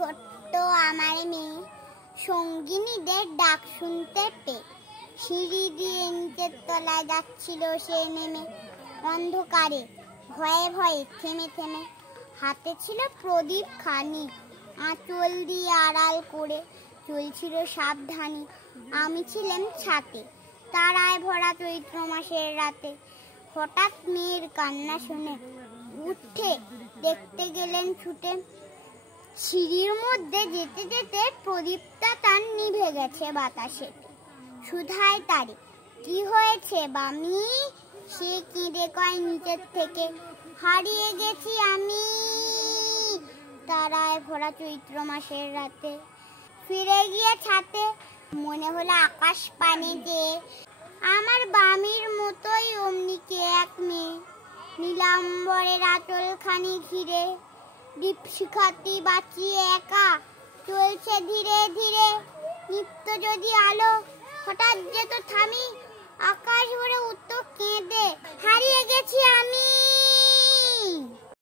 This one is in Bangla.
ছোট্ট আমার মেয়ে সঙ্গিনীদের ডাক শুনতে পেয়ে সিঁড়ি দিয়ে নিচের তলায় যাচ্ছিল সে নেমে, অন্ধকারে ভয়ে ভয়ে থেমে থেমে। হাতে ছিল প্রদীপ খানি, আঁচল দিয়ে আড়াল করে চলছিল সাবধানী। আমি ছিলাম ছাতে, তারায় ভরা চৈত্র মাসের রাতে। হঠাৎ মেয়ের কান্না শুনে উঠে দেখতে গেলেন ছুটে। সিঁড়ির মধ্যে যেতে যেতে প্রদীপটা তার নিভে গেছে বাতাসে। সুধায় তারে, কি হয়েছে বামি? সে কেঁদে কয় নিচের থেকে, হারিয়ে গেছি আমি তারায় ভরা চৈত্র মাসের রাতে। ফিরে গিয়ে ছাতে মনে হলো আকাশ পানে যে আমার বামির মতোই অমনি কে এক মেয়ে, নীলাম্বরের আঁচল খানি ঘিরে, দীপশিখাটি বাঁচিয়ে একা চলছে ধীরে ধীরে। নিত্য যদি আলো হঠাৎ যেত থামি, আকাশ ভরে উঠত কেঁদে।